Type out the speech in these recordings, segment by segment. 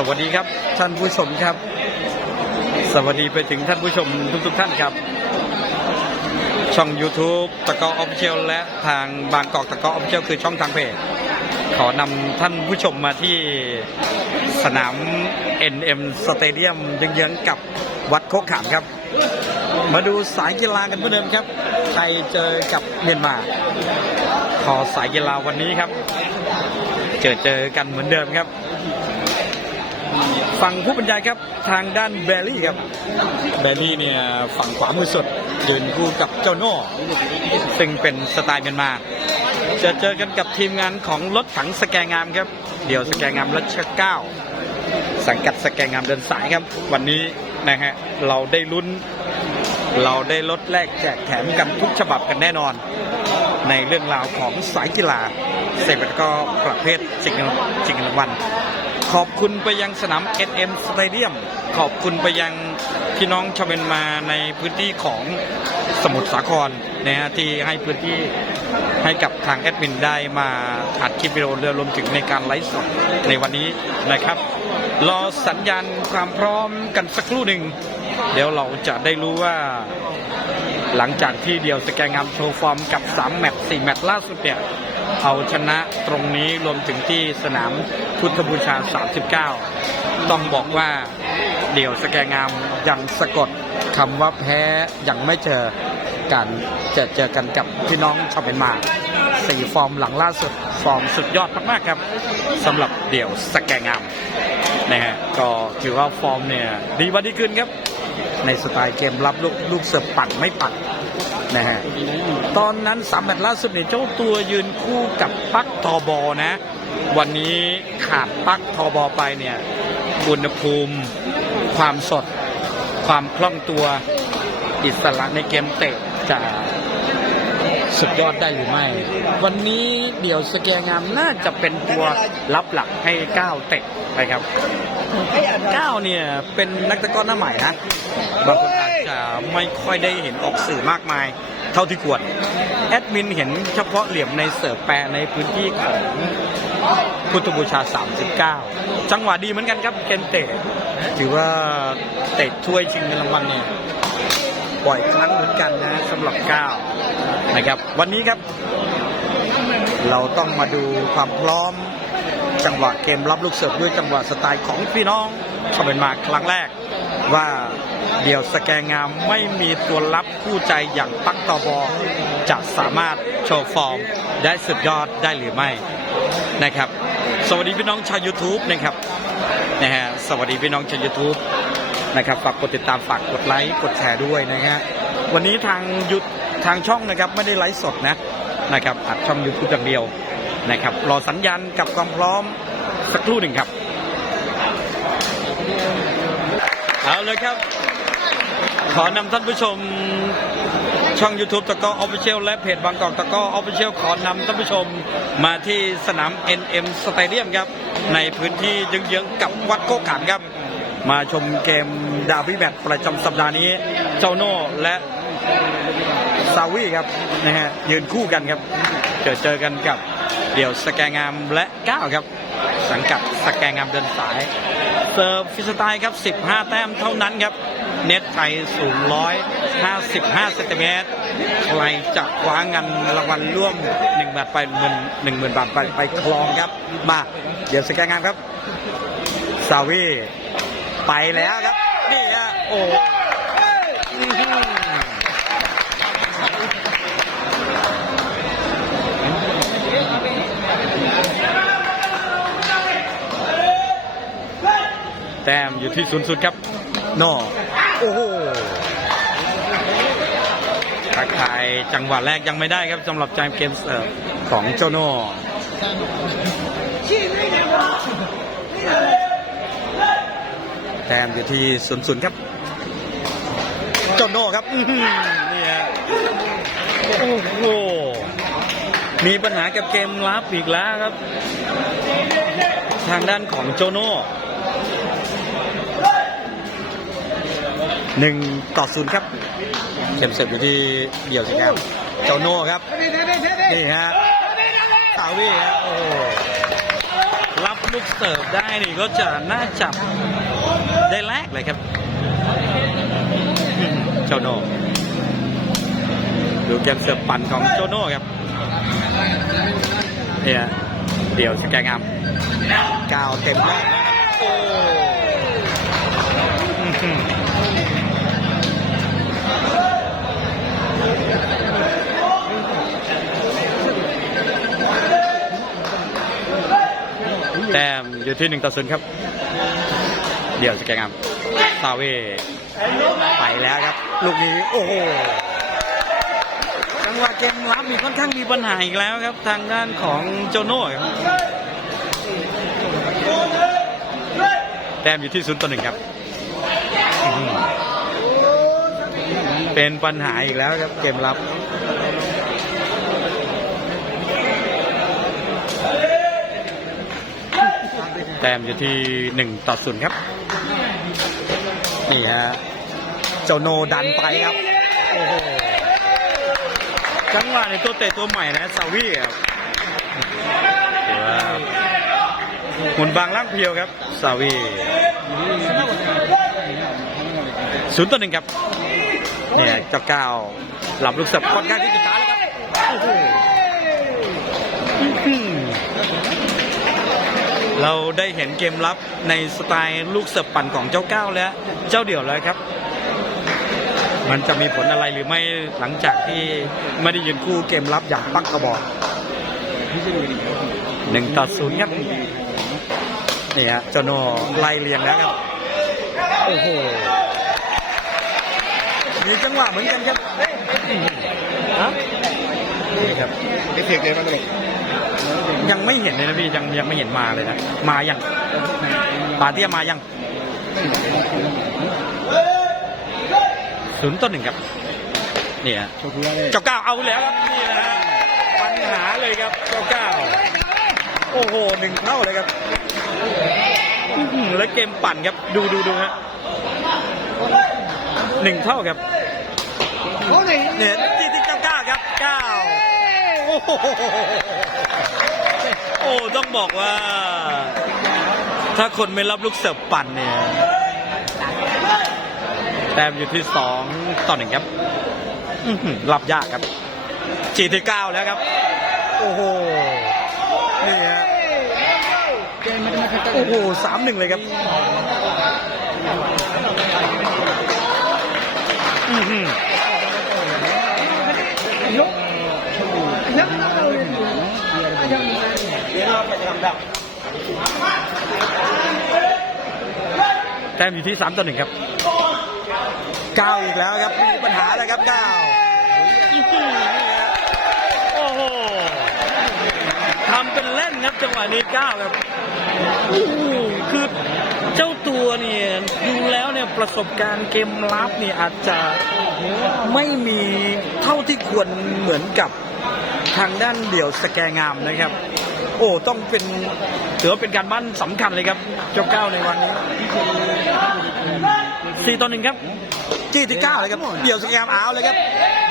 สวัสดีครับท่านผู้ชมครับ สวัสดีไปถึงท่านผู้ชมทุกๆท่านครับ ช่อง YouTube ตะกอออฟเชียลและทางบางกอกตะกอออฟเชียลคือช่องทางเพจขอนำท่านผู้ชมมาที่สนาม NM Stadium เยื้องๆกับวัดโคกขามครับ มาดูสายกีฬากันเหมือนเดิมครับไทยเจอกับเมียนมา ขอสายกีฬาวันนี้ครับ เจอเจอกันเหมือนเดิมครับ ฝั่งผู้บรรยายครับทางด้านแบลลี่ครับแบลลี่เนี่ยฝั่งขวามือสุดยืนคู่กับเจ้าโน่ซึ่งเป็นสไตล์เมียนมาจอเจอกันกับทีมงานของรถถังสแกงามครับ เดี๋ยวสแกงามรัชเก้าสังกัดสแกงามเดินสายครับ วันนี้นะฮะเราได้ลุ้น เราได้ลดแลกแจกแถมกันทุกฉบับกันแน่นอน ในเรื่องราวของสายกีฬาเสร็จแล้วก็ประเภทจิงจิงรางวัล ขอบคุณไปยังสนาม NM Stadium ขอบคุณไปยังพี่น้องชาวเมียนมาในพื้นที่ของสมุทรสาครนะฮะที่ให้พื้นที่ให้กับทางแอดมินได้มาอัดคลิปวิดีโอเรือรวมถึงในการไลฟ์สดในวันนี้นะครับ รอสัญญาณความพร้อมกันสักครู่หนึ่ง เดี๋ยวเราจะได้รู้ว่าหลังจากที่เดียวสแกงงามโชว์ฟอร์มกับ 3 แมตช์4แมตช์ล่าสุดเนี่ยเอาชนะตรงนี้รวมถึงที่สนาม พุทธบูชา 39 ต้องบอกว่าเดี่ยวสแกงงามยังสะกดคำว่าแพ้ยังไม่เจอกันจะเจอกันกับพี่น้องชาวเมียนมาสี่ฟอร์มหลังล่าสุดฟอร์มสุดยอดมากๆครับสำหรับเดี่ยวสแกงงามนะฮะก็ถือว่าฟอร์มเนี่ยดีวันดีขึ้นครับในสไตล์เกมรับลูกลูกเสิร์ฟปั่นไม่ปั่นนะฮะตอนนั้นสามแมตช์ล่าสุดเนี่ยเจ้าตัวยืนคู่กับปักทอบอนะ วันนี้ขาดปักทอบอไปเนี่ยอุณหภูมิ ความสด ความคล่องตัวอิสระในเกมเตะจะสุดยอดได้หรือไม่ วันนี้เดี่ยวสแกงามน่าจะเป็นตัวรับหลักให้ก้าวเตะไปครับก้าวเนี่ยเป็นนักตะก้อนหน้าใหม่นะบางคนอาจจะไม่ค่อยได้เห็นออกสื่อมากมาย เท่าที่ควร แอดมินเห็นเฉพาะเหลี่ยมในเสิร์ฟแปรในพื้นที่ของ พุทธบูชา 39 จังหวะดีเหมือนกันครับเกนเตะถือว่าเตะถ้วยชิงเงินรางวัลเนี่ยบ่อยครั้งเหมือนกันนะสำหรับก้านะครับ วันนี้ครับ เราต้องมาดูความพร้อม จังหวะเกมรับลูกเสิร์ฟด้วยจังหวะสไตล์ของพี่น้องชาเมียนมาครั้งแรกว่าเดี่ยวสแกงงามไม่มีตัวรับคู่ใจอย่างปักตอบอจะสามารถโชว์ฟอร์มได้สุดยอดได้หรือไม่ นะครับ สวัสดีพี่น้องชาว YouTube นะครับนะฮะสวัสดีพี่น้องชาว YouTube นะครับฝากกดติดตามฝากกดไลค์กดแชร์ด้วยนะฮะวันนี้ทางยุทางช่องนะครับไม่ได้ไลฟ์สดนะนะครับอัดช่อง YouTube อย่างเดียวนะครับรอสัญญาณกับความพร้อมสักครู่หนึ่งครับเอาเลยครับ ขอนำท่านผู้ชม ช่อง YouTube ตะกอออฟฟิเชียลและเพจบางกอกตะกอออฟฟิเชียลขอนำท่านผู้ชม มาที่สนาม NM Stadium ครับ ในพื้นที่เยื้องๆกับวัดโกขามครับ มาชมเกมดาร์บี้แมตประจำสัปดาห์นี้ เจ้าโน่และซาวีครับนะฮะยืนคู่กันครับเจอเจอกันกับเดี่ยวสแกงามและก้าวครับ สังกัดสแกงามเดินสาย ซิร์ฟฟิสไตล์ครับ 15 แต้มเท่านั้นครับ เน็ตไทยสูง 155เซนติเมตรใครจะคว้าเงินรางวัลร่วม 1 บาทไปเงิน1 0,000บาทไปไปคลองครับ มา เดี๋ยวสแกนงานครับซาวีไปแล้วครับ นี่ฮะโอ้อื้อหือ แต้มอยู่ที่ศูนย์ศูนย์ครับโน่โอ้โหทักทายจังหวะแรกยังไม่ได้ครับสำหรับจามเกมเสิร์ฟของเจ้าโน่แต้มอยู่ที่ศูนย์ศูนย์ครับ เจ้าโน่ครับอื้อหือนี่ฮะโอ้โหมีปัญหากับเกมรับอีกแล้วครับ ทางด้านของโจโน่ หนึ่งต่อศูนย์ครับเกมเสร็จอยู่ที่เดี่ยวสิครับโจโน่ครับ นี่ฮะสาวีฮะโอ้รับลูกเสิร์ฟได้นี่ก็จะน่าจับได้แรกเลยครับอืมเจ้าโน่ดูเกมเสิร์ฟปั่นของโจโน่ครับเนี่ยเดี๋ยวสแกนงามกาวเต็มแรกนะครับโอ้อื้อ แต้มอยู่ที่หนึ่งต่อศูนย์ครับ เดี๋ยวสแกงามซาเว่ไปแล้วครับ ลูกนี้โอ้โหจังหวะเกมรับนี่ค่อนข้างมีปัญหาอีกแล้วครับ ทางด้านของโจโน่แต้มอยู่ที่ศูนย์ต่อหนึ่งครับ เป็นปัญหาอีกแล้วครับเกมรับ แต้มอยู่ที่หนึ่งต่อศูนย์ครับ นี่ฮะเจ้าโนดันไปครับ โอ้โห จังหวะในตัวเตะตัวใหม่นะซาวี่ครับถือว่าหุ่นบางล่างเพียวครับซาวี่ศูนย์ต่อหนึ่งครับ เนี่ยเจ้าก้าวหลับลูกเสิร์ฟค่อนข้างที่จะช้าแล้วครับ โอ้โหอื้อหือ เราได้เห็นเกมรับในสไตล์ลูกเสิร์ฟปั่นของเจ้าก้าวและเจ้าเดี่ยวแล้วครับ มันจะมีผลอะไรหรือไม่หลังจากที่ไม่ได้ยืนคู่เกมรับอย่างปักกระบอกหนึ่งต่อศูนย์ครับนี่ฮะเจาโนไล่เลียงแล้วครับ โอ้โหมีจังหวะเหมือนกันครับฮะนี่ครับไม่เสียงเลยมันตลก ยังไม่เห็นเลยนะพี่ยังยังไม่เห็นมาเลยนะมายังปาเตี้ยมายังศูนย์ต่อหนึ่งครับเนี่ยโชกุระเลยเจ้าก้าวเอาแล้วครับนี่นะฮะปัญหาเลยครับเจ้าก้าวโอ้โหหนึ่งเท่าเลยครับอื้อหือแล้วเกมปั่นครับดูดูดูฮะหนึ่งเท่าครับเนี่ยที่ที่เจ้าก้าวครับก้าวโอ้โหโอ้ ต้องบอกว่า ถ้าคนไม่รับลูกเสิร์ฟปั่นเนี่ย แต้มอยู่ที่สองต่อหนึ่งครับรับยากครับจีที่เก้าแล้วครับ โอ้โห นี่ฮะโอ้โหสามหนึ่งเลยครับอื้ อหือแต้มอยู่ที่สามต่อหนึ่งครับ เก้าอีกแล้วครับมีปัญหาแล้วครับเก้าอื้อหือนี่ฮะโอ้โหทำเป็นเล่นครับจังหวะนี้ก้าวครับโอ้โหคือเจ้าตัวเนี่ยดูแล้วเนี่ยประสบการณ์เกมรับเนี่ยอาจจะไม่มีเท่าที่ควรเหมือนกับทางด้านเดี่ยวสแกงามนะครับ โอ้ต้องเป็นถือว่าเป็นการบ้านสำคัญเลยครับเจ้าก้าวในวันนี้สี่ต่อหนึ่งครับจี้ที่เก้าเลยครับเดี่ยวสแกมเอาเลยครับ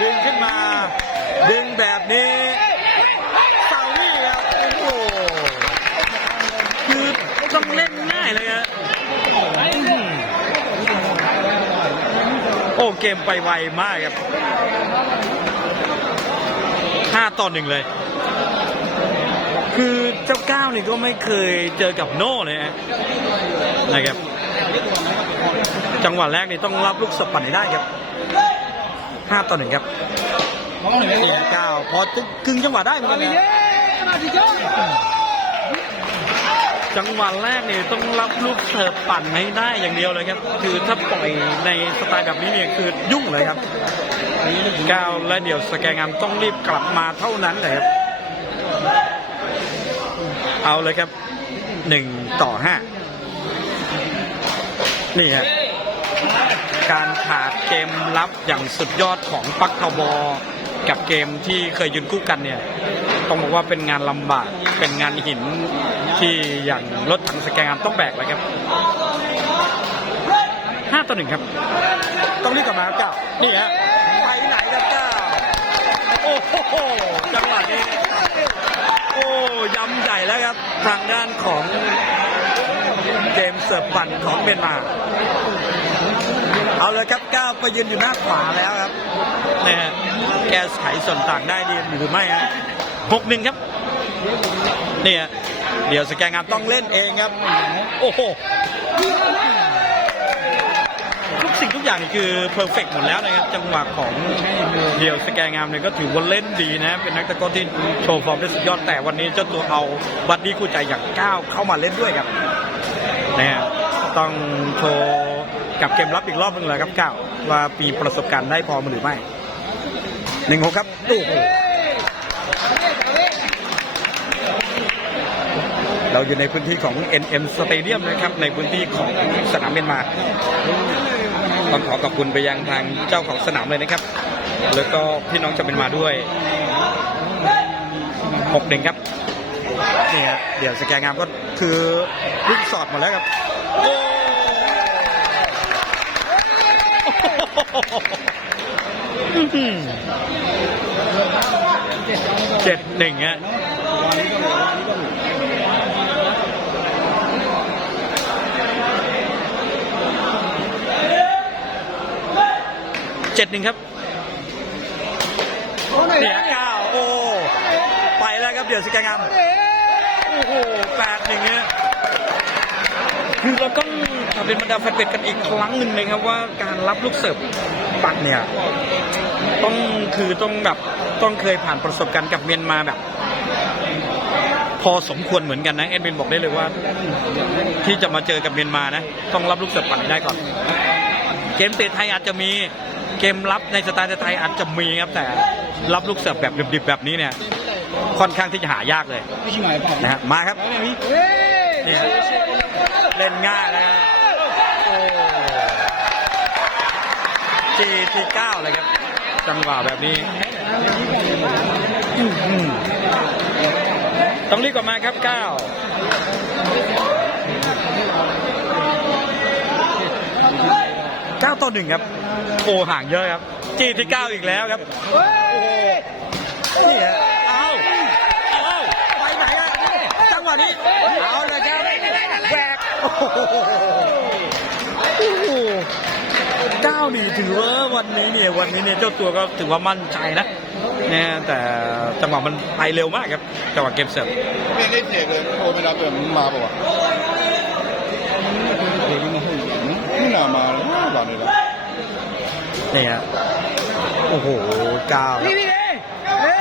ดึงขึ้นมา ดึงแบบนี้เซาวี่ครับโอ้โหคือต้องเล่นง่ายเลยครับอื้อหือโอ้เกมไปไวมากครับห้าต่อหนึ่งเลย คือเจ้าก้าวนี่ก็ไม่เคยเจอกับโน่เลยนะนะครับ จังหวะแรกนี่ต้องรับลูกสปันให้ได้ครับห้าต่อหนึ่งครับสี่เก้าพอจะกึ่งจังหวะได้เหมือนกันนะจังหวะแรกนี่ต้องรับลูกเสิร์ฟปั่นให้ได้อย่างเดียวเลยครับ คือถ้าปล่อยในสไตล์แบบนี้เนี่ยคือยุ่งเลยครับก้าวและเดี๋ยวสแกงามต้องรีบกลับมาเท่านั้นเลยครับ เอาเลยครับหนึ่งต่อห้านี่ฮะการขาดเกมรับอย่างสุดยอดของปักทบกับเกมที่เคยยืนคู่กันเนี่ยต้องบอกว่าเป็นงานลำบากเป็นงานหินที่อย่างรถถังสแกงงามต้องแบกเลยครับห้าต่อหนึ่งครับ ต้องรีบกลับมาครับเก้านี่ฮะไปไหนครับเก้าโอ้โหจังหวะนี้ โอ้ย้ำใหญ่แล้วครับทางด้านของเกมเสิร์ฟปั่นของเมียนมา เอาเลยครับก้าวไปยืนอยู่หน้าขวาแล้วครับเนี่ยแกไขส่วนต่างได้ดีหรือไม่ฮะหกหนึ่งครับเนี่ยเดี๋ยวสแกนงามต้องเล่นเองครับ โอ้โหทุก สิ่งทุกอย่างคือเพอร์เฟกหมดแล้วนะครับ จังหวะของเดี่ยวสแกงามเนี่ยก็ถือว่าเล่นดีนะ เป็นนักตะก้อที่โชว์ฟอร์มได้สุดยอดแต่วันนี้เจ้าตัวเอาบัดดี้คู่ใจอย่างก้าวเข้ามาเล่นด้วยครับนะฮะต้องโชว์กับเกมรับอีกรอบหนึงเลยครับก้าวว่ามีประสบการณ์ได้พอมหรือไม่หนึ่งหกครับโอ้โหเราอยู่ในพื้นที่ของ NM Stadium นะครับ ในพื้นที่ของสนามเมียนมา ต้องขอขอบคุณไปยังทางเจ้าของสนามเลยนะครับ แล้วก็พี่น้องจะเป็นมาด้วยหกหนึ่งครับนี่ฮะเดี๋ยวสแกนงามก็คือวิ่งสอดหมดแล้วครับโอ้อื้อหือเจ็ดหนึ่งฮะ เจ็ดหนึ่งครับเนี่ยเก้าโอ้ ไปแล้วครับเดี๋ยวสแกนงามโอ้โหแปดหนึ่งเนี่ยคือเราต้องทำเป็นบรรดาแฟนเป็ดกันอีกครั้งหนึ่งเลยครับว่าการรับลูกเสิร์ฟปักเนี่ยต้องคือต้องแบบต้องเคยผ่านประสบการณ์กับเมียนมาแบบ พอสมควรเหมือนกันนะเอ็ดวินบอกได้เลยว่า ที่จะมาเจอกับเมียนมานะ ต้องรับลูกเสิร์ฟปักให้ได้ก่อน เกมเตะไทยอาจจะมี เกมรับในสไตล์ไทยอาจจะมีครับแต่รับลูกเสิร์ฟแบบดิบๆแบบนี้เนี่ย ค่อนข้างที่จะหายากเลยนะฮะมาครับเนี่ยเล่นง่ายแล้วครับโอ้จีทีเก้าเลยครับ จังหวะแบบนี้ต้องรีบกลับมาครับเก้าเก้าต่อหนึ่งครับ โอ้ห่างเยอะครับ จีที่เก้าอีกแล้วครับโอ้โหนี่ฮะเอาเอาไปไหนอะจังหวะนี้เอาเลยครับแบกโอ้โหโอ้โหเก้านี่ถือว่าวันนี้เนี่ยวันนี้เนี่ยเจ้าตัวก็ถือว่ามั่นใจนะเนี่ยแต่จังหวะมันไปเร็วมากครับจังหวะเกมเสิร์ฟไม่ได้เทเลยโทรไม่รับเลยมึงมาเปล่าวะไม่น่ามาเลยหลังเลยละ นี่ฮะโอ้โหเก้าครับ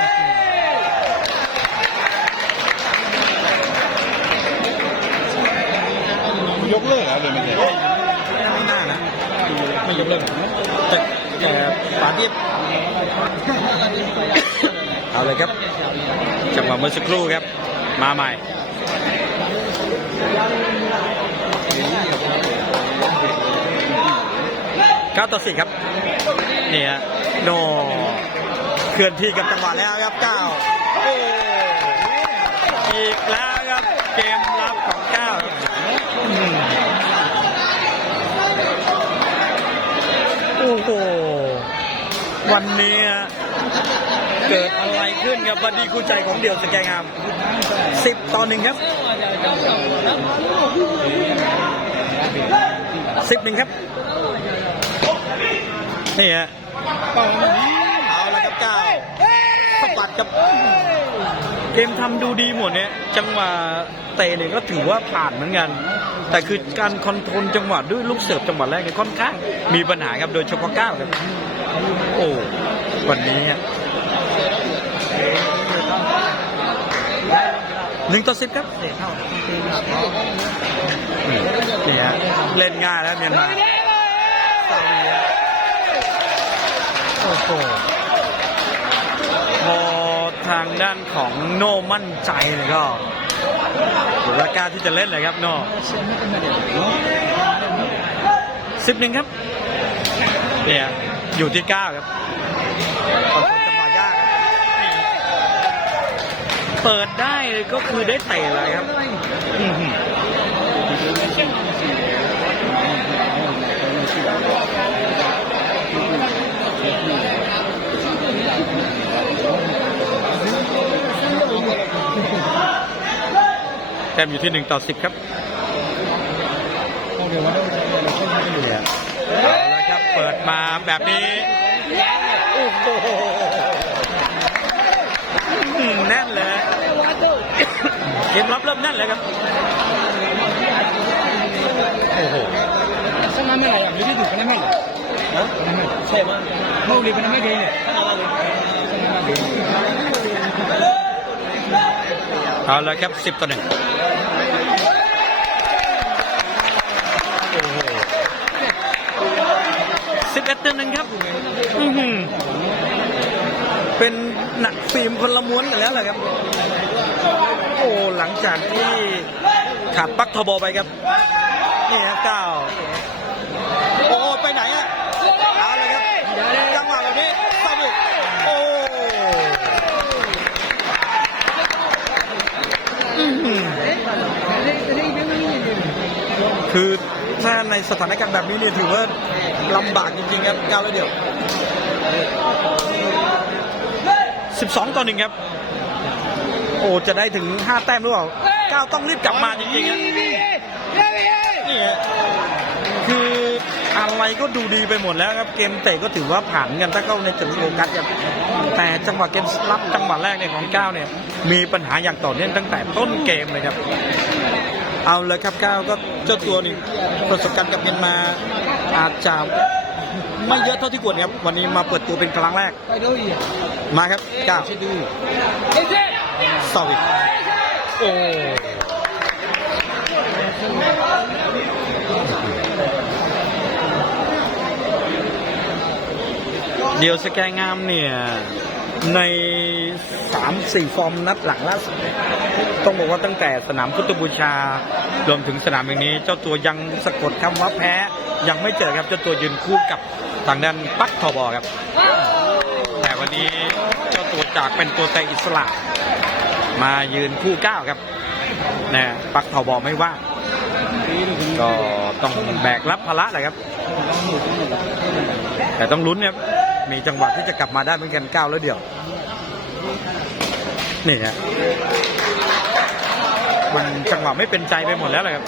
ยกเลิกแล้วเลยไม่ใช่ไม่น่านะไม่ยกเลิกแต่แต่ปาเทียบเอาเลยครับ จังหวะเมื่อสักครู่ครับ มาใหม่ เก้าต่อสี่ครับเนี่ยโนเคลื่อนที่กับจังหวะแล้วครับเก้าโอ้อีกแล้วครับเกมรับของเก้าโอ้โหวันนี้เกิดอะไรขึ้นครับบัดดี้คู่ใจของเดี่ยวสแกงงามสิบต่อหนึ่งครับสิบหนึ่งครับ นี่ฮะเอาละครับก้าวสะบัดครับเกมทำดูดีหมดเนี่ยจังหวะเตะเนี่ยก็ถือว่าผ่านเหมือนกัน แต่คือการคอนโทรลจังหวะด้วยลูกเสิร์ฟจังหวะแรกเนี่ยค่อนข้าง มีปัญหาครับโดยเฉพาะก้าวครับโอ้วันนี้ฮะหนึ่งต่อสิบครับนี่นี่ฮะเล่นง่ายแล้วเมียนมาซาเวีย โอ้โหพอทางด้านของโนมั่นใจเนี่ยก็ถือว่ากล้าที่จะเล่นเลยครับโน่สิบหนึ่งครับเนี่ยอยู่ที่เก้าครับจังหวะยากเปิดได้ก็คือได้เตะเลยครับ อื้อหือมอยู่ที่ 1 ต่อ 10 ครับโอเคว่าเราเราเข้าไปอยู่แล้วเอาละครับ เปิดมาแบบนี้โอ้โหอืมแน่นเลยเกมรับเริ่มแน่นเลยครับ โอ้โหข้างหน้าไม่ไหลอะไม่ได้ดูข้างหน้าไม่ไหลฮะใช่ไหมโมลีเป็นไม่ดีเนี่ยเอาละครับ 10ต่อหนึ่งโอ้โห 11ต่อหนึ่งครับอือหือเป็นหนักฟิล์มคนละม้วนกันแล้วแหละครับ โอ้หลังจากที่ขาดปักทบไปครับนี่นะเก้าโอ้ไปไหนอะเอาเลยครับจังหวะแบบนี้สวิตโอ้คือถ้าในสถานการณ์แบบนี้เนี่ยถือว่า ลำบากจริงๆครับก้าวแล้วเดียว 12 ต่อหนึ่งครับ โอ้จะได้ถึง 5 แต้มหรือเปล่าก้าวต้องรีบกลับมาจริงๆครับนี่ฮะคืออะไรก็ดูดีไปหมดแล้วครับ เกมเตะก็ถือว่าผ่านกันถ้าเข้าในจุดโฟกัสครับแต่จังหวะเกมรับจังหวะแรกเนี่ยของก้าวเนี่ยมีปัญหาอย่างต่อเนื่องตั้งแต่ต้นเกมเลยครับเอาเลยครับก้าวก็เจ้าตัวนี่ประสบการณ์กับเมียนมา อาจจะไม่เยอะเท่าที่ควรครับ วันนี้มาเปิดตัวเป็นครั้งแรกไปดูอีกมาครับก้าวสวิตโอ้เดียวสแกงงามเนี่ย ใน 3-4 ฟอร์มนัดหลังล่าสุดต้องบอกว่าตั้งแต่สนามพุทธบูชา รวมถึงสนามแห่งนี้ เจ้าตัวยังสะกดคำว่าแพ้ ยังไม่เจอครับเจ้าตัวยืนคู่กับทางด้านปักทอบอครับ แต่วันนี้เจ้าตัวจากเป็นตัวแต่อิสระ มายืนคู่ก้าวครับนะปักทอบอไม่ว่างก็ต้องแบกรับภาระแหละครับ แต่ต้องลุ้นครับ มีจังหวะที่จะกลับมาได้เหมือนกันก้าวแล้วเดียว นี่ฮะมันจังหวะไม่เป็นใจไปหมดแล้วเลยครับ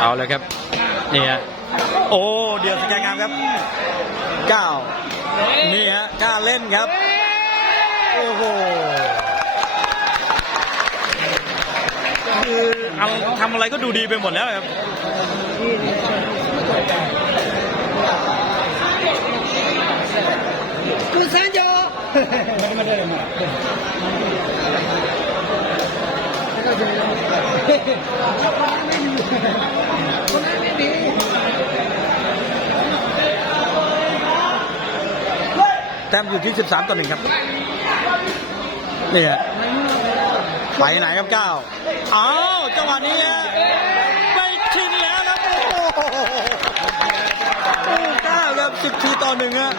เอาเลยครับ นี่ฮะโอ้ เดี๋ยวสแกนงามครับเก้า นี่ฮะกล้าเล่นครับ โอ้โหคือเอาทำอะไรก็ดูดีไปหมดแล้วครับคุณซันโยไม่ได้มา แต้มอยู่ที่ 13 ต่อหนึ่งครับนี่ฮะไปไหนครับเก้าอ้าวจังหวะนี้ไม่ชินแล้วครับโอ้โหเก้าครับสิบทีต่อหนึ่งฮะ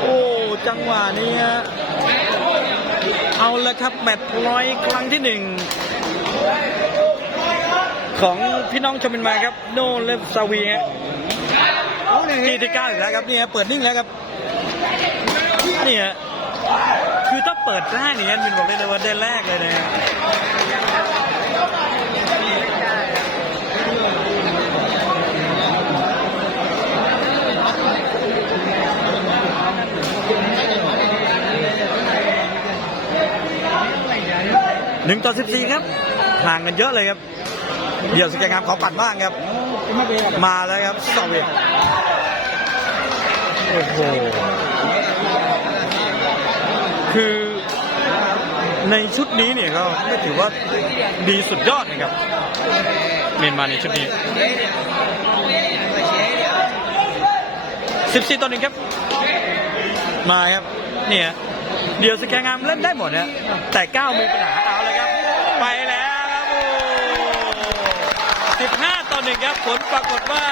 โอ้จังหวะนี้ฮะเอาละครับแมตช์พลอยครั้งที่หนึ่ง ของพี่น้องชมเป็นมาครับ โนเลฟซาวีฮะที่ที่เก้าอีกแล้วครับนี่ฮะเปิดนิ่งแล้วครับนี่ฮะคือถ้าเปิดได้เนี่ยมินบอกได้เลยว่าได้แรกเลยนะฮะหนึ่งต่อสิบสี่ครับห่างกันเยอะเลยครับ เดี๋ยวสแกนงามขอปัดบ้างครับ มาแล้วครับสวีโอ้โห คือในชุดนี้เนี่ยก็ไม่ถือว่าดีสุดยอดนะครับ เมียนมาในชุดนี้ 14ต่อหนึ่งครับ มาครับ เนี่ย เดี๋ยวสแกนงามเล่นได้หมดนะแต่ก้าวมีปัญหา หนึ่งครับผลปรากฏว่า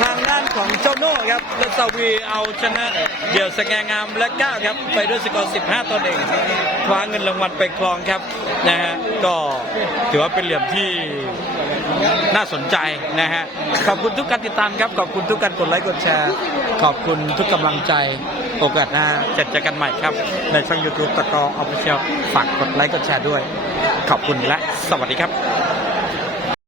ทางด้านของเจ้าโน่ครับและซาวีเอาชนะเดี่ยวสแกงามและก้าครับ ไปด้วยสกอร์15ต่อหนึ่งคว้าเงินรางวัลไปครองครับนะฮะก็ถือว่าเป็นเหลี่ยมที่น่าสนใจนะฮะขอบคุณทุกการติดตามครับขอบคุณทุกการกดไลค์กดแชร์ ขอบคุณทุกกำลังใจโอกาสหน้าจะเจอกันใหม่ครับ ในช่อง YouTube ตะกอออฟฟิเชียลฝากกดไลค์กดแชร์ด้วย ขอบคุณและสวัสดีครับ